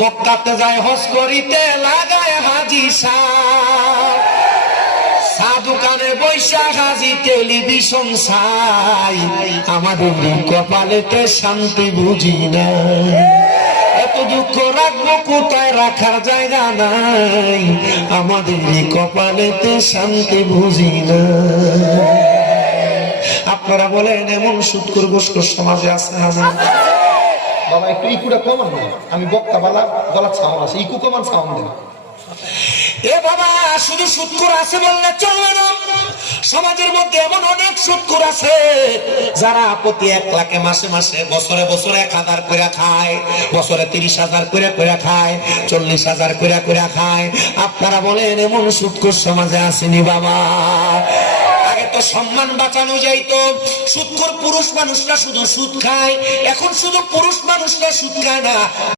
মক্কাতে যায় হজ করিতে লাগায় হাজি সাহেব, চা দোকানে বৈশা হাজি টেলিভিশন চাই, আমাদের কপালেতে শান্তি বুঝি না। এত দুঃখ রাখবো কোথায়, রাখার জায়গা নাই, আমাদের কপালেতে শান্তি বুঝি না। আপনারা বলেন এমন সুৎখোর ঘুষখোর সমাজে আছে না? বাবা একটু ইকুটা কমান না, আমি বক্তা বালা গলার সাউন্ড আছে, ইকু কমান সাউন্ড দেন। এ বাবা শুধু সুৎখোর আছে বললে চলবে না, সমাজের মধ্যে এমন অনেক সুৎখোর আছে যারা প্রতি 1 লাখে মাসে মাসে বছরে বছরে 1000 করে খায়, বছরে 30,000 করে খায়, 40,000 করে খায়। আপনারা বলেন এমন সুৎখোর সমাজে আসেনি বাবা? আগে তো সম্মান বাঁচানো যাইতো, সুৎখোর পুরুষ মানুষরা শুধু সুদ খায়, এখন শুধু পুরুষ মানুষরা সুদ খায় না,